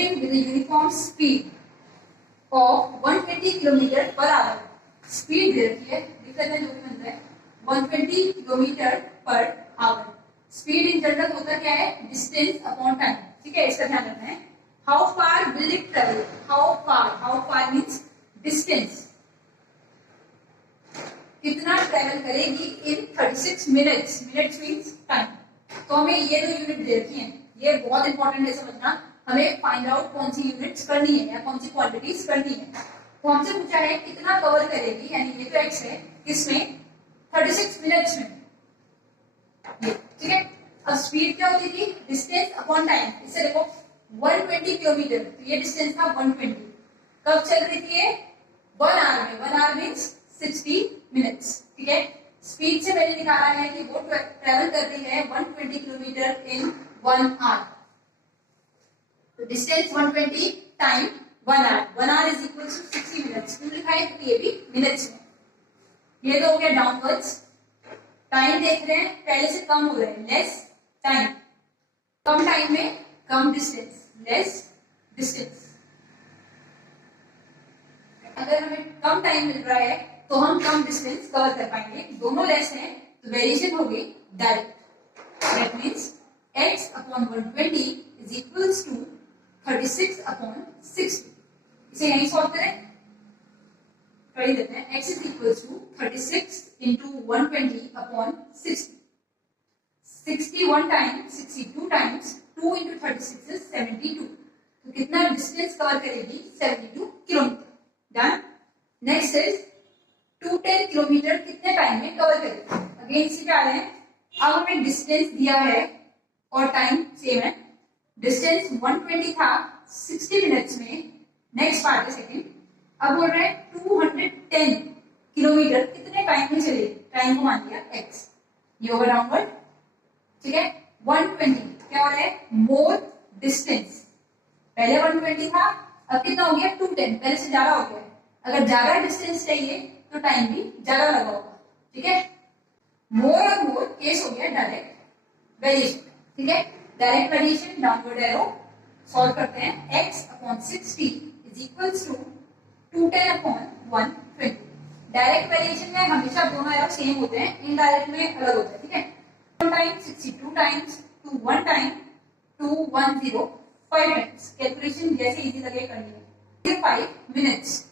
moving with a uniform speed of 120 kilometre per hour. Speed दे रखी है, दिक्कत है जो भी बन रहा है 120 kilometre per hour. Speed in general होता क्या है, डिस्टेंस अपॉन टाइम, ठीक है, इसका ध्यान रखना है। How far will it travel, how far means distance, कितना ट्रेवल करेगी इन 36 मिनट्स, मिनट्स मीन्स टाइम। तो हमें ये दो यूनिट दे रखी है, ये बहुत इंपॉर्टेंट है समझना, हमें फाइंड आउट कौन सी यूनिट्स करनी है या कौन सी क्वांटिटीज करनी है। तो हमसे पूछा है कितना कवर करेगी, यानी ये तो एक्स है, किसमें 36 मिनट्स में, ये ठीक है। अब स्पीड क्या होती थी, डिस्टेंस अपॉन टाइम, इससे देखो 120 किलोमीटर, तो ये डिस्टेंस था 120, कब चल रही थी ये 1 आवर में, 1 आवर मीन्स 60 मिनट्स, ठीक है। स्पीड से मैंने निकाला है कि वो ट्रेवल कर रही है 120 किलोमीटर इन 1 आवर, तो distance 120 time 1 hour, 1 hour is equal to 60 minutes, क्यों लिखा है क्योंकि ये भी मिनट्स में। ये तो हो गया डाउनवर्ड्स। टाइम देख रहे हैं पहले से कम हो रहा है, लेस टाइम, कम टाइम में कम डिस्टेंस, लेस डिस्टेंस। अगर हमें कम टाइम मिल रहा है तो हम कम डिस्टेंस कवर कर पाएंगे, दोनों लेस हैं तो वेरिएशन हो गई direct. That means x upon 120 is equals to 36 upon 60। इसे यहीं सॉल्व करें, कर ही देते हैं। x is equals to 36 into 120 upon 60। 61 times 62 times 2 into 36 is 72। तो कितना डिस्टेंस कवर करेगी, 72 kilometre. Done. Next is 210 kilometre कितने टाइम में कवर करेगी। अगेन इसी पे आ रहे हैं, अब हमें डिस्टेंस दिया है और टाइम सेम है। डिस्टेंस 120 था 60 मिनट्स में, नेक्स्ट पार्ट है सेकंड। अब बोल रहे हैं 210 किलोमीटर कितने टाइम में चलेगी, टाइम को मान लिया x, ये होगा डाउनवर्ड, ठीक है। 120 क्या हो रहा है, मोर डिस्टेंस, पहले 120 था, अब कितना हो गया 210, पहले से ज्यादा हो गया। अगर ज्यादा डिस्टेंस चाहिए तो टाइम भी ज्यादा लगा होगा, ठीक है। मोर और मोर केस हो गया डायरेक्ट वेरिएशन, ठीक है। Direct variation downward arrow solve करते हैं। x upon 60 is equals to 210 upon 120। Direct variation में हमेशा दोनों एरो सेम होते हैं, इनडायरेक्ट में अलग होता है, ठीक है। 1 time 62 times two 1 time 2 1 0 5 times. Calculation जैसे इजी लगे करनी है। 5 मिनट्स